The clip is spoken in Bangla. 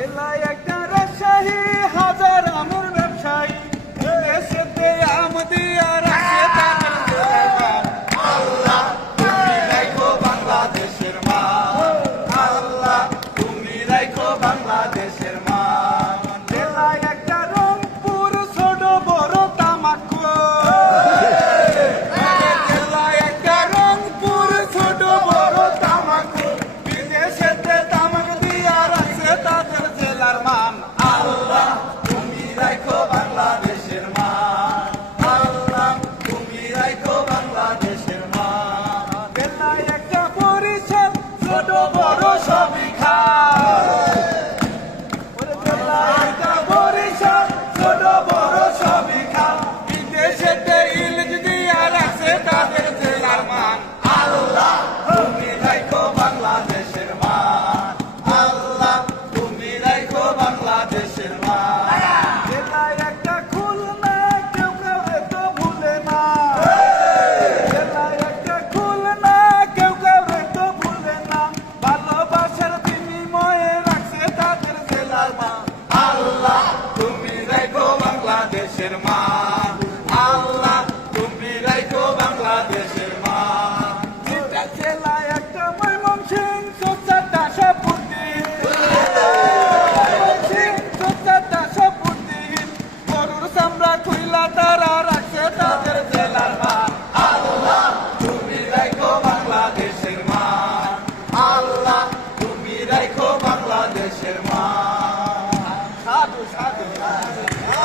জেলায় একটা রাজশাহী, হাজার আমের ব্যবসায়ী, দেশেতে আম দিয়া রাখে তাদের জেলার মান। আল্লাহ তুমি রাখো বাংলাদেশের মান, আল্লাহ তুমি রাখো বাংলাদেশের মান।